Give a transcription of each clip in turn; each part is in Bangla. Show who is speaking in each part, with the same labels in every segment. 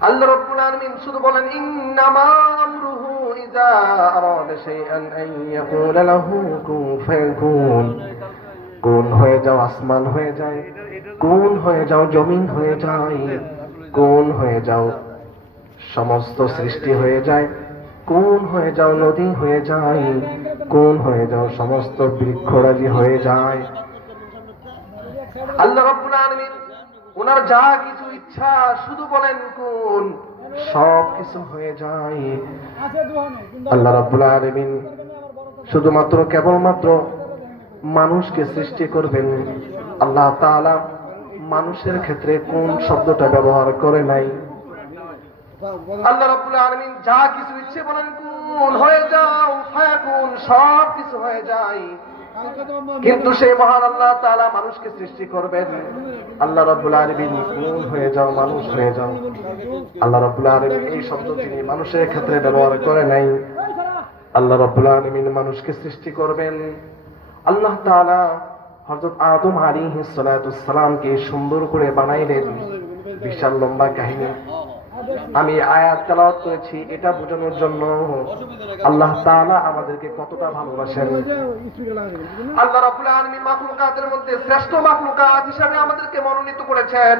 Speaker 1: আল্লাহ রব্বুল আলামিন শুধু বলেন ইন্নামা আমরুহু ইযা আরাদা শাইআন আন ইয়াকুলা লাহু কুন ফায়াকুন। কোন হয়ে যাও আসমান হয়ে যায়। কোন হয়ে যাও জমিন হয়ে যায়। কোন হয়ে যাও সমস্ত সৃষ্টি হয়ে যায়। কোন হয়ে যাও নদী হয়ে যায়। কোন হয়ে যাও সমস্ত বৃক্ষরাজি হয়ে যায়। আল্লাহ রব্বুল আলামিন ওনার যা কিছু ইচ্ছা, শুধু বলেন কোন, সব কিছু হয়ে যায়। আল্লাহ রব্বুল আলামিন শুধুমাত্র, কেবলমাত্র মানুষকে সৃষ্টি করবেন। আল্লাহ তাআলা মানুষের ক্ষেত্রে কোন শব্দটা ব্যবহার করে নাই। আল্লাহ রাব্বুল আলামিন যা কিছু ইচ্ছে বলেন কোন, হয়ে যাও ফায়াকুন সব কিছু হয়ে যায়। কিন্তু সেই মহান আল্লাহ তাআলা মানুষকে সৃষ্টি করবেন। আল্লাহ রাব্বুল আলামিন কোন হয়ে যাও মানুষ হয়ে যাও। আল্লাহ রাব্বুল আলামিন এই শব্দ তিনি মানুষের ক্ষেত্রে ব্যবহার করে নাই। আল্লাহ রাব্বুল আলামিন মানুষকে সৃষ্টি করবেন। আল্লাহ তাআলা হযরত আদম আলাইহিস সালাতুস সুন্দর করে বানাইলেন। বিশাল লম্বা কাহিনী। আমি আয়াত তেলাওয়াত করেছি এটা বোঝানোর জন্য আল্লাহ তাআলা আমাদেরকে কতটা ভালোবাসেন। আল্লাহ রাব্বুল আলামিন মাখলুকাতের মধ্যে শ্রেষ্ঠ মাখলুকাত হিসাবে আমাদেরকে মনোনীত করেছেন।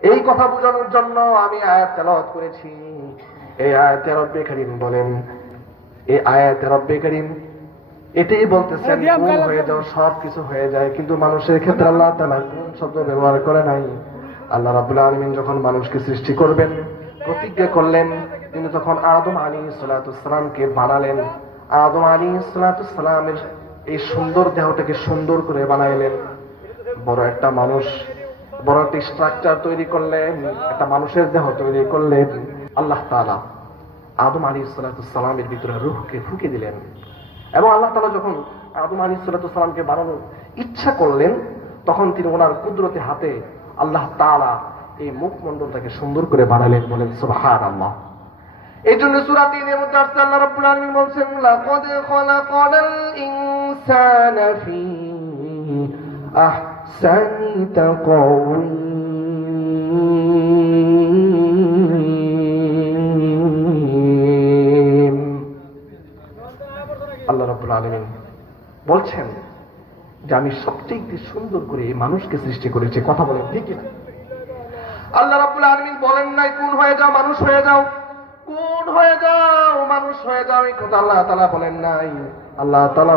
Speaker 1: এই কথা বোঝানোর জন্য আমি আয়াত তেলাওয়াত করেছি। এই আয়াতে রব্বে করিম বলেন এই আয়াতে রব্বে করিম এটাই বলতেছেন হয়ে যাও সব কিছু হয়ে যায়। কিন্তু মানুষের ক্ষেত্রে আল্লাহ তাআলা কোন শব্দ ব্যবহার করে নাই। আল্লাহ রাব্বুল আলামিন যখন মানুষকে সৃষ্টি করবেন, প্রতিজ্ঞা করলেন, তিনি তখন আদম আলী সালাতামকে বানালেন। আদম আলী সালাতামের এই সুন্দর দেহটাকে সুন্দর করে বানাইলেন। বড় একটা মানুষ, বড় একটা স্ট্রাকচার তৈরি করলেন, একটা মানুষের দেহ তৈরি করলেন। আল্লাহ তাআলা আদম আলী সালাতামের ভিতরে রুহকে ফুকে দিলেন। এবং আল্লাহ তাআলা যখন আদম আলী সালাতামকে বানানোর ইচ্ছা করলেন, তখন তিনি ওনার কুদরতে হাতে আল্লাহ তালা এই মুখমণ্ডলটাকে সুন্দর করে বানালেন বলেন সুবহান আল্লাহ এই জন্য সূরা তিনের রাব্বুল বলছেন, লাকাদ খালাকাল ইনসানা ফি আহসানি তাকওয়িম আল্লাহ রাব্বুল আলামিন বলছেন যে আমি সবচেয়ে সুন্দর করে মানুষকে সৃষ্টি করেছি, কথা বলেন, ঠিক না আল্লাহ রাব্বুল আলামিন বলেন নাই, কোন হয়ে যাও, মানুষ হয়ে যাও। কোন হয়ে যাও, মানুষ হয়ে যাও? এই কথা আল্লাহ তালা বলেন নাই। আল্লাহ তালা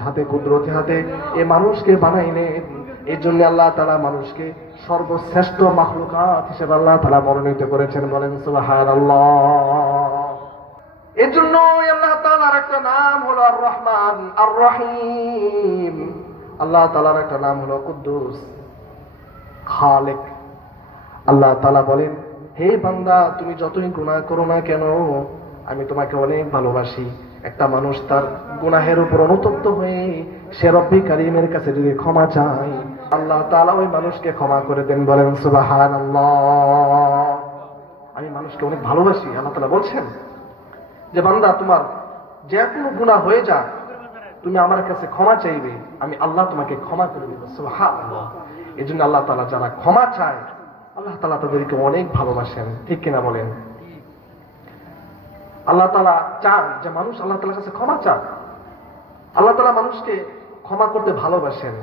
Speaker 1: হাতে কুদরতি, হাতে এ মানুষকে বানাইলেন এর জন্য আল্লাহ তালা মানুষকে সর্বশ্রেষ্ঠ মাখলুকাত হিসেবে আল্লাহ তাআলা মনোনীত করেছেন। বলেন, সুবহানাল্লাহ। এর জন্য আল্লাহ তাআলার একটা নাম হলো আর রহমান আর রহিম আল্লাহ তালার একটা নাম হলো কুদ্দুস খালেক। আল্লাহ তালা বলেন, হে বান্দা, তুমি যতই গুনাহ করো না কেন, আমি তোমাকে অনেক ভালোবাসি। একটা মানুষ তার গুনাহের উপর অনুতপ্ত হয়ে সে রব্বি কারিমের কাছে যদি ক্ষমা চায়, আল্লাহ তাআলা ওই মানুষকে ক্ষমা করে দেন বলেন, সুবহানাল্লাহ। আমি মানুষকে অনেক ভালোবাসি, আল্লাহ তালা বলছেন যে, বান্দা, তোমার যে কোনো গুণা হয়ে যাক তুমি আমার কাছে ক্ষমা চাইবে, আমি আল্লাহ তোমাকে ক্ষমা করে দেবো। এই জন্য আল্লাহ তালা যারা ক্ষমা চায়, আল্লাহ তালা তাদেরকে অনেক ভালোবাসেন। ঠিক কিনা বলেন? আল্লাহ তালা চান যে মানুষ আল্লাহ তালার কাছে ক্ষমা চান আল্লাহ তালা মানুষকে ক্ষমা করতে ভালোবাসেন।